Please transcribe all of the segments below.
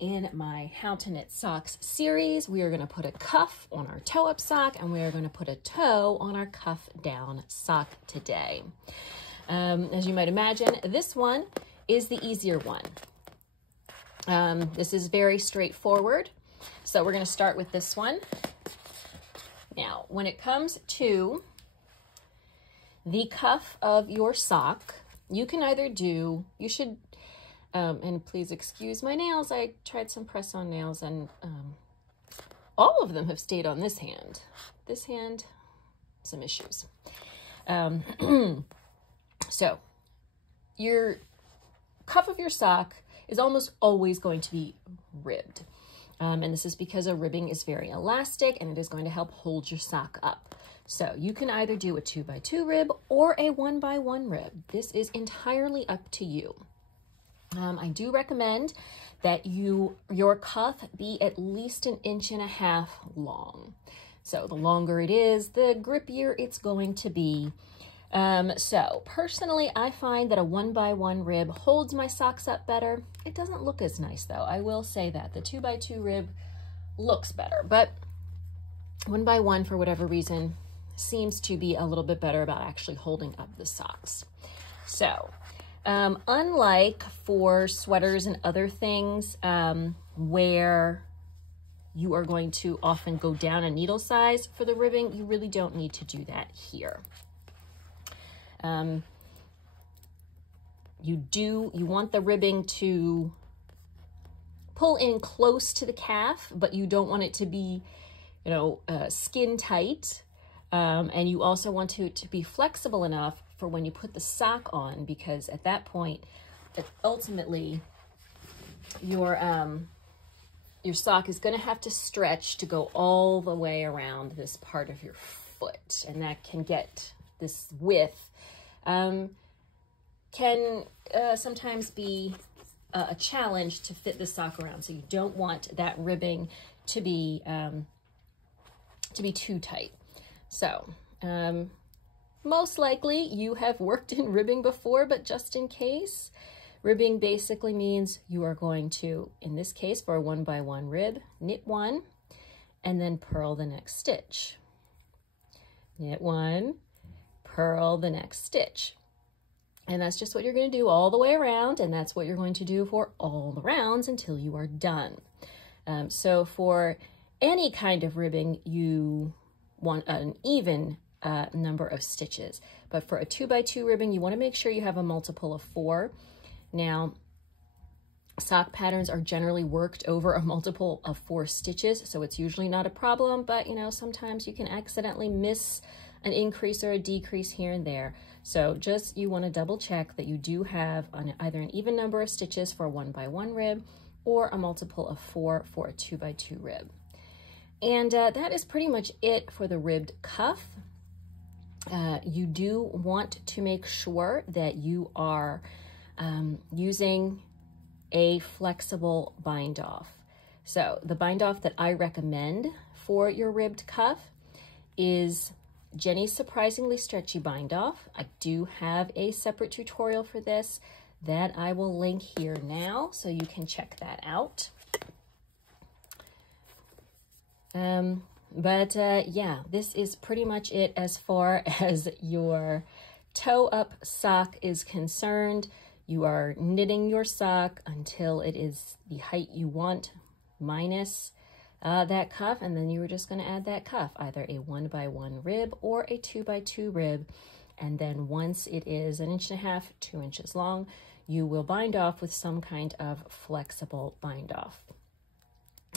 In my How to Knit Socks series, we are going to put a cuff on our toe-up sock and we are going to put a toe on our cuff-down sock today. As you might imagine, this one is the easier one. This is very straightforward. So we're going to start with this one. Now, when it comes to the cuff of your sock, you can either do, you should and please excuse my nails. I tried some press-on nails and all of them have stayed on this hand. This hand, some issues. So your cuff of your sock is almost always going to be ribbed. And this is because a ribbing is very elastic and it is going to help hold your sock up. So you can either do a 2x2 rib or a 1x1 rib. This is entirely up to you. I do recommend that your cuff be at least 1.5 inches long. So the longer it is, the grippier it's going to be. So personally, I find that a 1x1 rib holds my socks up better. It doesn't look as nice though. I will say that the 2x2 rib looks better, but 1x1 for whatever reason seems to be a little bit better about actually holding up the socks. So unlike for sweaters and other things where you are going to often go down a needle size for the ribbing, you really don't need to do that here. You want the ribbing to pull in close to the calf, but you don't want it to be, skin tight. And you also want it to be flexible enough for when you put the sock on, because at that point, ultimately, your sock is going to have to stretch to go all the way around this part of your foot, and that can get this width can sometimes be a challenge to fit the sock around. So you don't want that ribbing to be too tight. So most likely you have worked in ribbing before, but just in case, ribbing basically means you are going to, in this case for a 1x1 rib, knit one and then purl the next stitch. Knit one, purl the next stitch. And that's just what you're going to do all the way around, and that's what you're going to do for all the rounds until you are done. So for any kind of ribbing, you want an even number of stitches. But for a 2x2 ribbing, you want to make sure you have a multiple of 4. Now, sock patterns are generally worked over a multiple of 4 stitches, so it's usually not a problem, but sometimes you can accidentally miss an increase or a decrease here and there. So you want to double check that you do have either an even number of stitches for a 1x1 rib or a multiple of 4 for a 2x2 rib. And that is pretty much it for the ribbed cuff. You do want to make sure that you are using a flexible bind off. So the bind off that I recommend for your ribbed cuff is Jenny's Surprisingly Stretchy Bind Off. I do have a separate tutorial for this that I will link here now, so you can check that out. Yeah, this is pretty much it as far as your toe-up sock is concerned. You are knitting your sock until it is the height you want, minus that cuff, and then you were just going to add that cuff, either a 1x1 rib or a 2x2 rib. And then once it is 1.5 inches, 2 inches long, you will bind off with some kind of flexible bind off.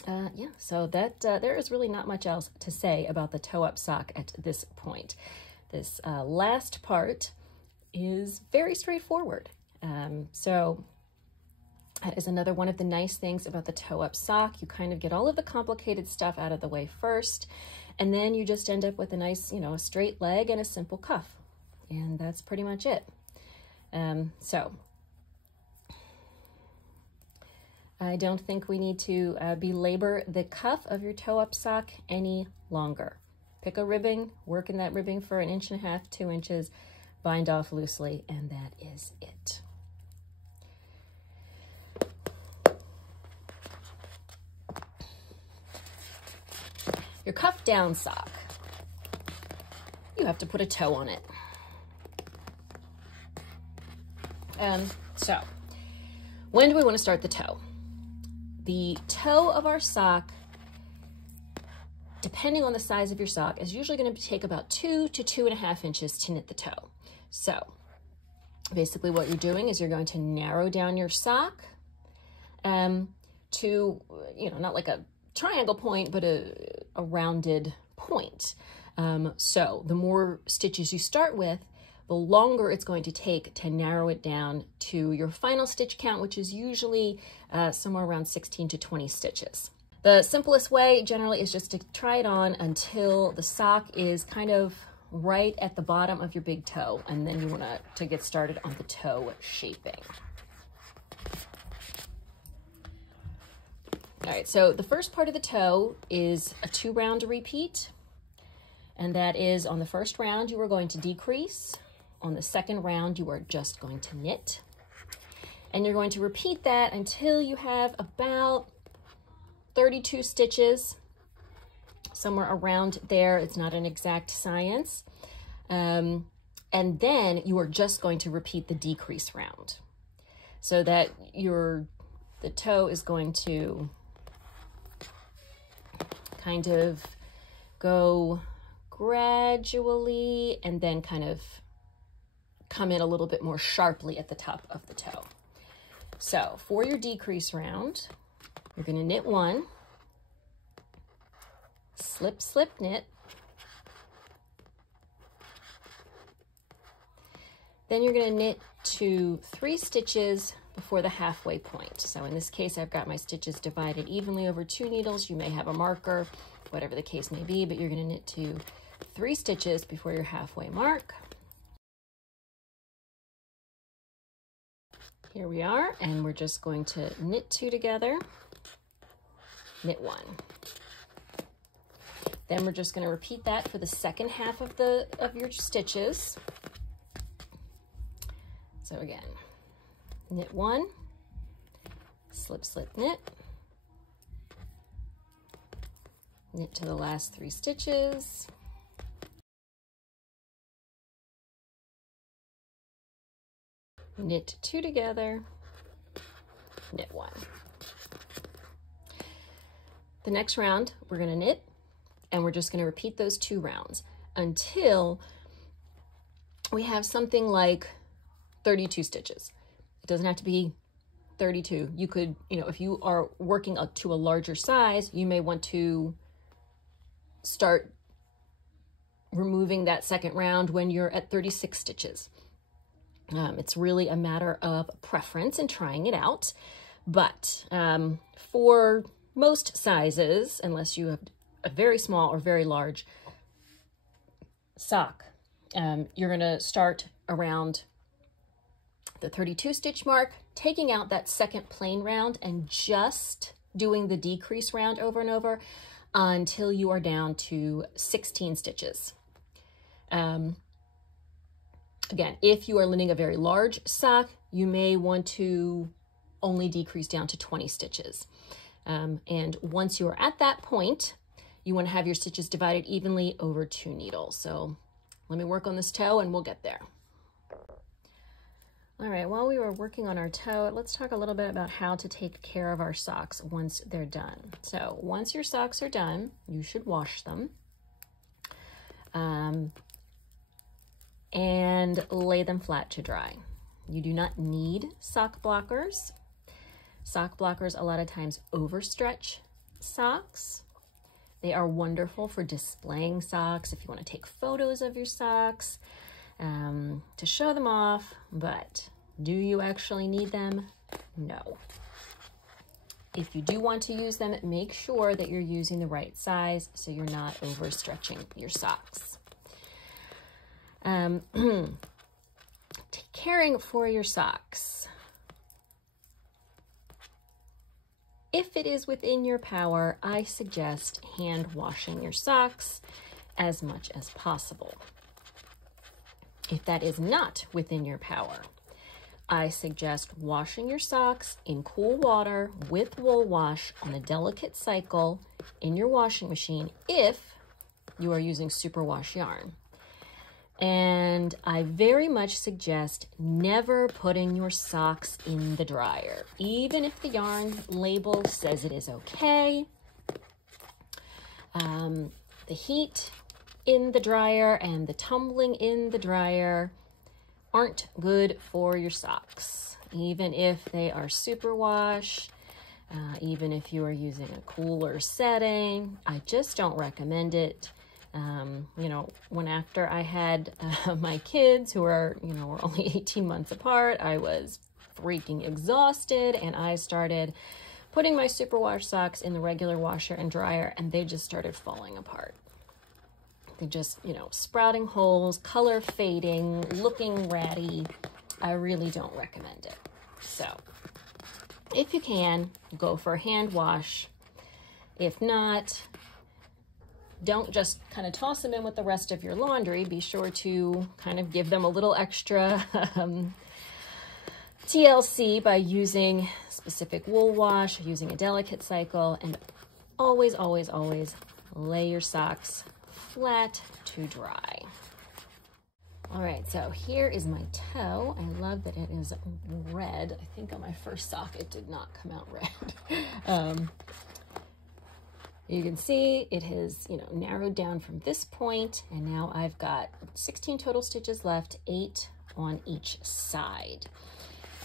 Yeah, so that there is really not much else to say about the toe-up sock at this point. This last part is very straightforward. So that is another one of the nice things about the toe-up sock. You kind of get all of the complicated stuff out of the way first, and then you just end up with a nice, a straight leg and a simple cuff. And that's pretty much it. So I don't think we need to belabor the cuff of your toe-up sock any longer. Pick a ribbing, work in that ribbing for 1.5 inches, 2 inches, bind off loosely, and that is it. Your cuff down sock, you have to put a toe on it. So when do we want to start the toe? The toe of our sock, depending on the size of your sock, is usually going to take about 2 to 2.5 inches to knit the toe. So basically what you're doing is you're going to narrow down your sock to, not like a triangle point, but a rounded point. So the more stitches you start with, the longer it's going to take to narrow it down to your final stitch count, which is usually somewhere around 16 to 20 stitches. The simplest way generally is just to try it on until the sock is kind of right at the bottom of your big toe, and then you want to get started on the toe shaping. All right, so the first part of the toe is a 2-round repeat, and that is on the first round you are going to decrease. On the second round you are just going to knit, and you're going to repeat that until you have about 32 stitches, somewhere around there. It's not an exact science. And then you are just going to repeat the decrease round so that the toe is going to kind of go gradually and then kind of come in a little bit more sharply at the top of the toe. So for your decrease round, you're going to knit 1, slip, slip, knit. Then you're going to knit to 3 stitches before the halfway point. So in this case, I've got my stitches divided evenly over 2 needles. You may have a marker, whatever the case may be, but you're going to knit to 3 stitches before your halfway mark. Here we are, and we're just going to knit 2 together, knit 1. Then we're just going to repeat that for the second half of your stitches. So again, knit 1, slip, slip, knit, knit to the last 3 stitches, knit 2 together, knit 1. The next round we're going to knit, and we're just going to repeat those 2 rounds until we have something like 32 stitches. It doesn't have to be 32. You could, if you are working up to a larger size, you may want to start removing that second round when you're at 36 stitches. It's really a matter of preference and trying it out. But for most sizes, unless you have a very small or very large sock, you're going to start around the 32 stitch mark, taking out that second plain round and just doing the decrease round over and over until you are down to 16 stitches. Again, if you are knitting a very large sock, you may want to only decrease down to 20 stitches. And once you're at that point, you want to have your stitches divided evenly over 2 needles. So let me work on this toe and we'll get there. All right, while we were working on our toe, let's talk a little bit about how to take care of our socks once they're done. So once your socks are done, you should wash them and lay them flat to dry. You do not need sock blockers. Sock blockers a lot of times overstretch socks. They are wonderful for displaying socks if you want to take photos of your socks, to show them off, but do you actually need them? No. If you do want to use them, make sure that you're using the right size so you're not overstretching your socks. Caring for your socks. If it is within your power, I suggest hand washing your socks. as much as possible. If that is not within your power, I suggest washing your socks in cool water with wool wash on a delicate cycle in your washing machine if you are using superwash yarn. And I very much suggest never putting your socks in the dryer, even if the yarn label says it is okay. The heat in the dryer and the tumbling in the dryer aren't good for your socks, even if they are superwash, even if you are using a cooler setting. I just don't recommend it. You know, when after I had my kids who are, you know, were only 18 months apart, I was freaking exhausted, and I started putting my superwash socks in the regular washer and dryer, and they just started falling apart. They just, you know, sprouting holes, color fading, looking ratty. I really don't recommend it. So if you can, go for a hand wash. If not, don't just kind of toss them in with the rest of your laundry. Be sure to kind of give them a little extra TLC by using specific wool wash, using a delicate cycle, and always, always, always lay your socks flat to dry. All right, so here is my toe. I love that it is red. I think on my first sock it did not come out red. You can see it has, you know, narrowed down from this point, and now I've got 16 total stitches left, 8 on each side.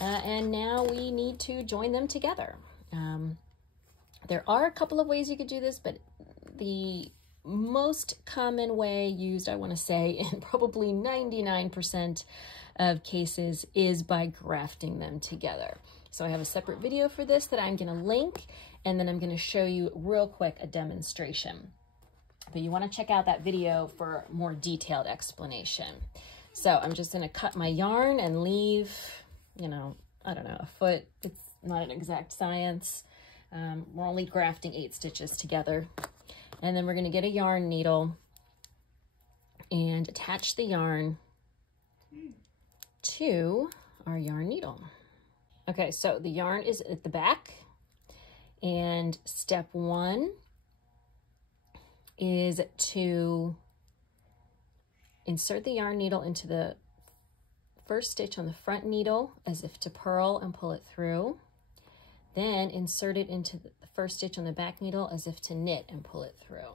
And now we need to join them together. There are a couple of ways you could do this, but the most common way used, I want to say, in probably 99% of cases is by grafting them together. So I have a separate video for this that I'm going to link, and then I'm going to show you real quick a demonstration. But you want to check out that video for more detailed explanation. So I'm just going to cut my yarn and leave, you know, I don't know, a foot. It's not an exact science. We're only grafting 8 stitches together. And then we're going to get a yarn needle and attach the yarn to our yarn needle. Okay, so the yarn is at the back, and step 1 is to insert the yarn needle into the first stitch on the front needle as if to purl and pull it through. Then insert it into the first stitch on the back needle as if to knit and pull it through.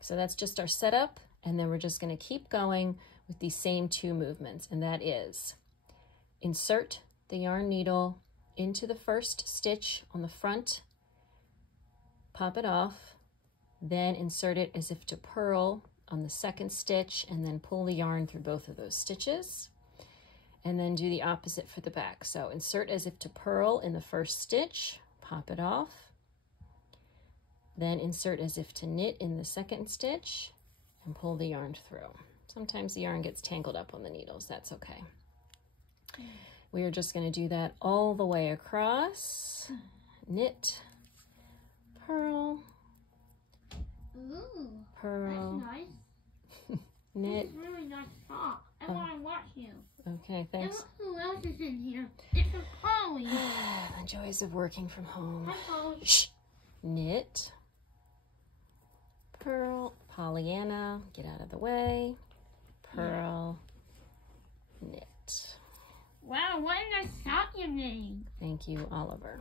So that's just our setup, and then we're just going to keep going with these same 2 movements, and that is insert the yarn needle into the first stitch on the front, pop it off, then insert it as if to purl on the second stitch, and then pull the yarn through both of those stitches. And then do the opposite for the back. So insert as if to purl in the first stitch, pop it off, then insert as if to knit in the second stitch, and pull the yarn through. Sometimes the yarn gets tangled up on the needles. That's okay. We are just going to do that all the way across. Knit, purl, Ooh, purl, that's nice. knit. It's really nice sock. I want to watch you. Okay, thanks. And who else is in here? It's a Polly. The joys of working from home. Hi, Polly. Shh. Knit, purl, Pollyanna, get out of the way, purl, knit. Wow, what a nice sock you made. Thank you, Oliver.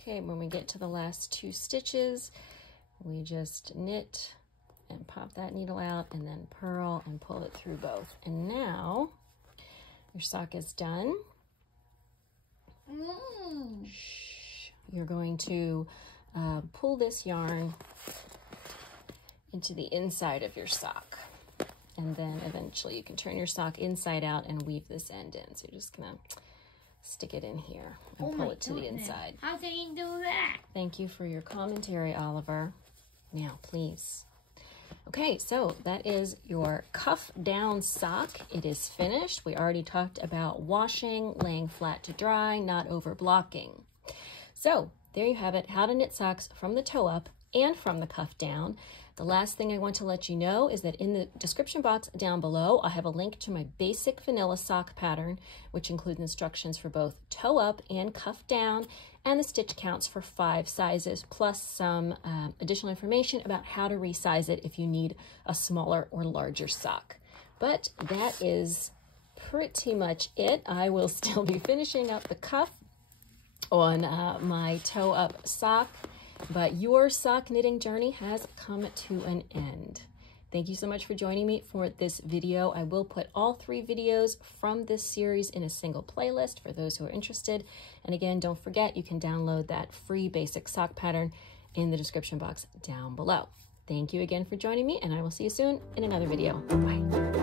Okay, when we get to the last 2 stitches, we just knit and pop that needle out, and then purl and pull it through both. And now your sock is done. You're going to pull this yarn into the inside of your sock, and then eventually you can turn your sock inside out and weave this end in. So you're just gonna stick it in here and pull it to the inside. How can you do that? Thank you for your commentary, Oliver. Now, please Okay, so that is your cuff down sock. It is finished. We already talked about washing, laying flat to dry, not over blocking. So there you have it, how to knit socks from the toe up and from the cuff down. The last thing I want to let you know is that in the description box down below, I have a link to my basic vanilla sock pattern, which includes instructions for both toe up and cuff down, and the stitch counts for 5 sizes, plus some additional information about how to resize it if you need a smaller or larger sock. But that is pretty much it. I will still be finishing up the cuff on my toe up sock, but your sock knitting journey has come to an end. Thank you so much for joining me for this video. I will put all 3 videos from this series in a single playlist for those who are interested. And again, don't forget, you can download that free basic sock pattern in the description box down below. Thank you again for joining me, and I will see you soon in another video. Bye.